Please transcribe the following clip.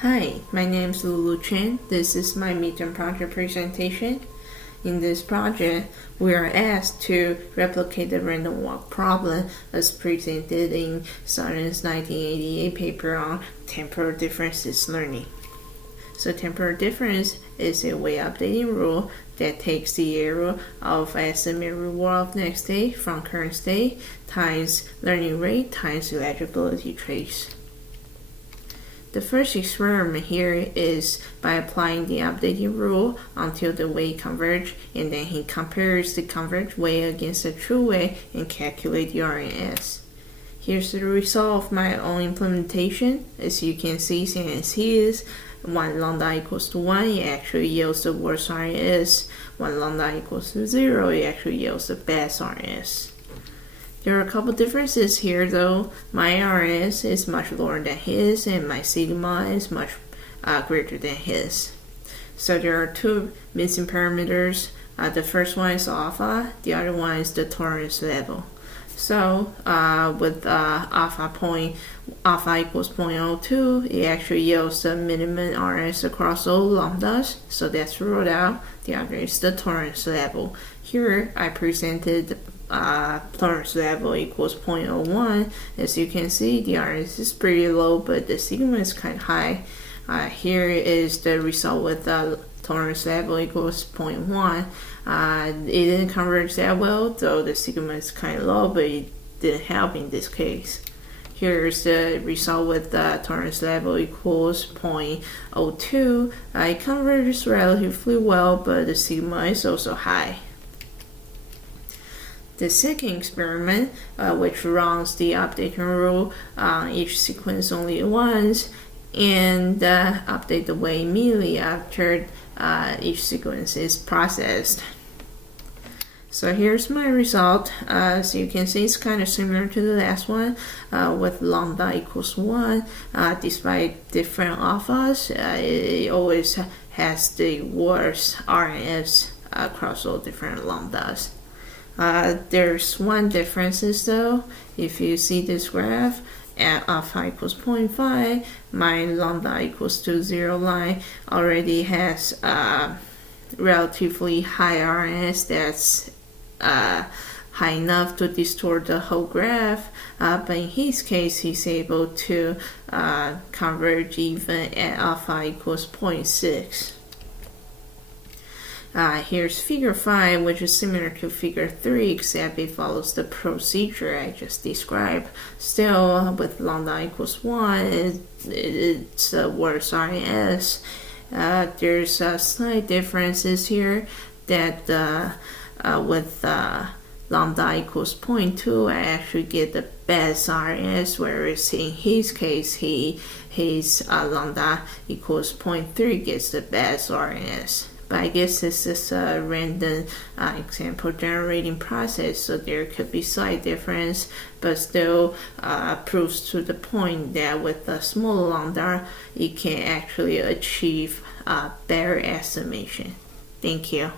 Hi, my name is Lulu Chen. This is my midterm project presentation. In this project, we are asked to replicate the random walk problem as presented in Science 1988 paper on temporal differences learning. So temporal difference is a way updating rule that takes the error of estimate reward of next state from current state times learning rate times eligibility trace. The first experiment here is by applying the updating rule until the weight converge, and then he compares the converged weight against the true weight and calculate the RNS. Here's the result of my own implementation. As you can see, since he is 1 lambda equals to 1, it actually yields the worst RNS. 1 lambda equals to 0, it actually yields the best RNS. There are a couple differences here though. My RNS is much lower than his and my sigma is much greater than his. So there are two missing parameters. The first one is alpha, the other one is the tolerance level. So with alpha equals 0.02, it actually yields the minimum RNS across all lambdas, so that's ruled out. The other is the tolerance level. Here I presented tolerance level equals 0.01. As you can see, the RNS is pretty low, but the sigma is kind of high. Here is the result with tolerance level equals 0.1. It didn't converge that well, though the sigma is kind of low, but it didn't help in this case. Here's the result with tolerance level equals 0.02. It converges relatively well, but the sigma is also high. The second experiment, which runs the updating rule on each sequence only once, and update the weight immediately after each sequence is processed. So here's my result. As you can see, it's kind of similar to the last one with lambda equals 1. Despite different alphas, it always has the worst RNS across all different lambdas. There's one difference though. If you see this graph, at alpha equals 0.5, my lambda equals to 0 line already has relatively high RNS that's high enough to distort the whole graph, but in his case he's able to converge even at alpha equals 0.6. Here's figure 5, which is similar to figure 3, except it follows the procedure I just described. Still, with lambda equals 1, it's a worse RNS. There's slight differences here that with lambda equals 0.2, I actually get the best RNS, whereas in his case, his lambda equals 0.3 gets the best RNS. But I guess this is a random example generating process, so there could be slight difference, but still proves to the point that with a small lambda, you can actually achieve better estimation. Thank you.